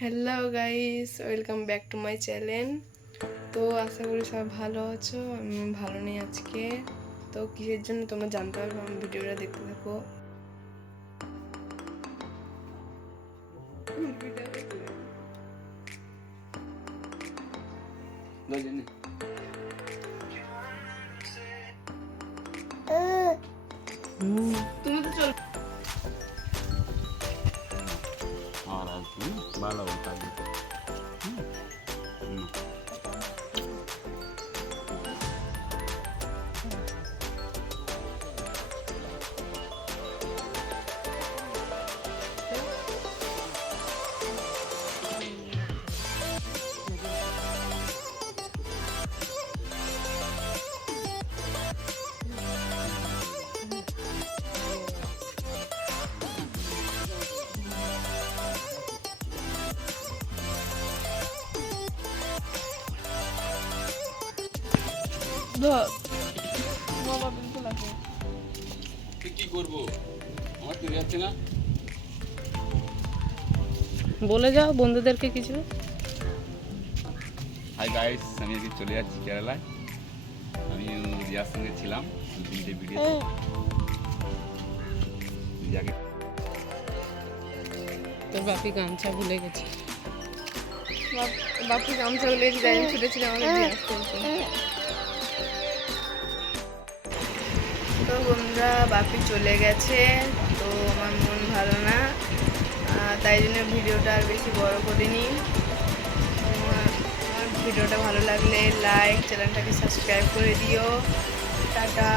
Hello guys, welcome back to my channel. তো আশা করি সবাই ভালো আছো। আমি ভালো নেই আজকে। তো কিসের জন্য তোমরা জানতে পারবে, আমার ভিডিওটা দেখতে থাকো। তুমি তো চল और आजकल बाला होता है ধর বাবা বিলকুল আছে। কি করব আমার তো যাচ্ছে না। বলে যাও বন্ধুদেরকে কিছু। হাই গাইস, আমি আজকে চলে যাচ্ছি কেরালায়। আমি রিয়ার সঙ্গে ছিলাম তিনটে ভিডিওতে। রিয়াকে তোর বাপি গামছা ভুলে গেছে। বাপি গামছা ভুলে যাই ছুটেছিল আমাকে দিয়ে আসতে হতো। তো বন্ধুরা, বাপি চলে গেছে, তো আমার মন ভালো না, তাই জন্য ভিডিওটা আর বেশি বড় করিনি। আমার ভিডিওটা ভালো লাগলে লাইক, চ্যানেলটাকে সাবস্ক্রাইব করে দিও। টাটা।